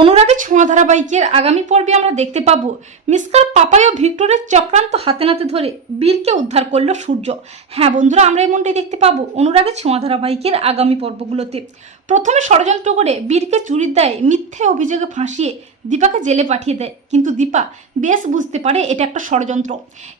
অনুরাগী ছোঁয়া ধারাবাহিকের আগামী পর্বে আমরা দেখতে পাব মিসকার পাপাই ও ভিক্টরের চক্রান্ত হাতে নাতে ধরে বীরকে উদ্ধার করল সূর্য। হ্যাঁ বন্ধুরা, আমরা এমনটাই দেখতে পাবো অনুরাগী ছোঁয়া ধারাবাহিকের আগামী পর্বগুলোতে। প্রথমে ষড়যন্ত্র করে বীরকে চুরির দায়ে মিথ্যে অভিযোগে ফাঁসিয়ে দীপাকে জেলে পাঠিয়ে দেয়। কিন্তু দীপা বেশ বুঝতে পারে এটা একটা ষড়যন্ত্র।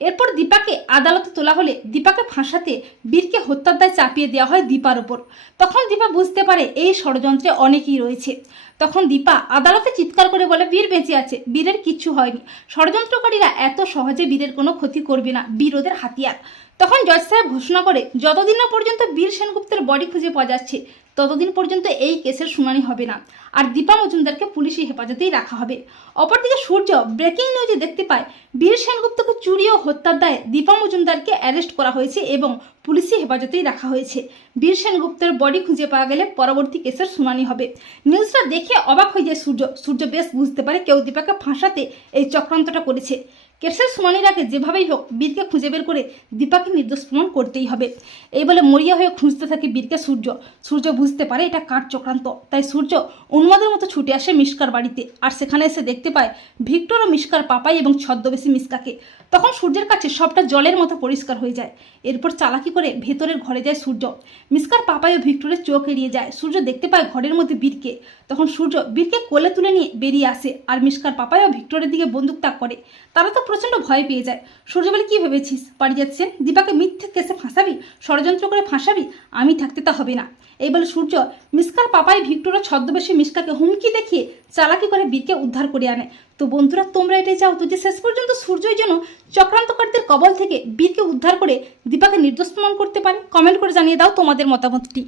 এরপর দীপাকে আদালতে তোলা হলে দীপাকে ফাঁসাতে বীরকে হত্যার দায় চাপিয়ে দেওয়া হয় দীপার ওপর তখন দীপা বুঝতে পারে এই ষড়যন্ত্রে অনেকেই রয়েছে। তখন দীপা আদালতে চিৎকার করে বলে, বীর বেঁচে আছে, বীরের কিচ্ছু হয়নি। ষড়যন্ত্রকারীরা এত সহজে বীরের কোনো ক্ষতি করবে না বীর ওদের হাতিয়ার। তখন জজ সাহেব ঘোষণা করে, যতদিন না পর্যন্ত বীর সেনগুপ্তের বডি খুঁজে পাওয়া যাচ্ছে, ততদিন পর্যন্ত এই কেসের শুনানি হবে না। আর দীপা মজুমদারকে পুলিশি হেফাজতেই রাখা হবে। অপরদিকে সূর্য ব্রেকিং নিউজে দেখতে পায়, বীর সেনগুপ্তকে চুরি ও হত্যার দায়ে দীপা মজুমদারকে অ্যারেস্ট করা হয়েছে এবং পুলিশি হেফাজতেই রাখা হয়েছে। বীর সেনগুপ্তের বডি খুঁজে পাওয়া গেলে পরবর্তী কেসের শুনানি হবে। নিউজটা দেখে অবাক হয়ে যায় সূর্য। সূর্য বেশ বুঝতে পারে কেউ দীপাকে ফাঁসাতে এই চক্রান্তটা করেছে। কেসের শুনানির আগে যেভাবেই হোক বীরকে খুঁজে বের করে দীপাকে নির্দোষ প্রমাণ করতেই হবে। এই বলে মরিয়া হয়ে খুঁজতে থাকে বীরকে সূর্য। সূর্য বুঝতে পারে এটা কার চক্রান্ত। তাই সূর্য উন্মাদের মতো ছুটে আসে মিষ্কার বাড়িতে আর সেখানে এসে দেখতে পায় ভিক্টর ও মিষ্কার পাপাই এবং ছদ্মবেশী মিষ্কাকে। তখন সূর্যের কাছে সবটা জলের মতো পরিষ্কার হয়ে যায়। এরপর চালাকি করে ভেতরের ঘরে যায় সূর্য। মিষ্কার পাপাই ও ভিক্টরের চোখ এড়িয়ে যায়। সূর্য দেখতে পায় ঘরের মধ্যে বীরকে। তখন সূর্য বীরকে কোলে তুলে নিয়ে বেরিয়ে আসে আর মিষ্কার পাপাই ও ভিক্টরের দিকে বন্দুক তাক করে। তারা তো প্রচণ্ড ভয় পেয়ে যায়। সূর্য বলে, কি ভেবেছিস? বাড়ি যাচ্ছেন? দীপাকে মিথ্যে কেসে ফাঁসাবি? ষড়যন্ত্র করে ফাঁসাবি? আমি থাকতে তা হবে না। এই বলে সূর্য মিসকার পাপাই ভিক্টোরা ছদ্মবেশী মিসকাকে হুমকি দেখিয়ে চালাকি করে বীরকে উদ্ধার করে আনে। তো বন্ধুরা, তোমরা এটাই চাও তো যে শেষ পর্যন্ত সূর্যই যেন চক্রান্তকারীদের কবল থেকে বীরকে উদ্ধার করে দীপাকে নির্দোষ প্রমাণ করতে পারে? কমেন্ট করে জানিয়ে দাও তোমাদের মতামতটি।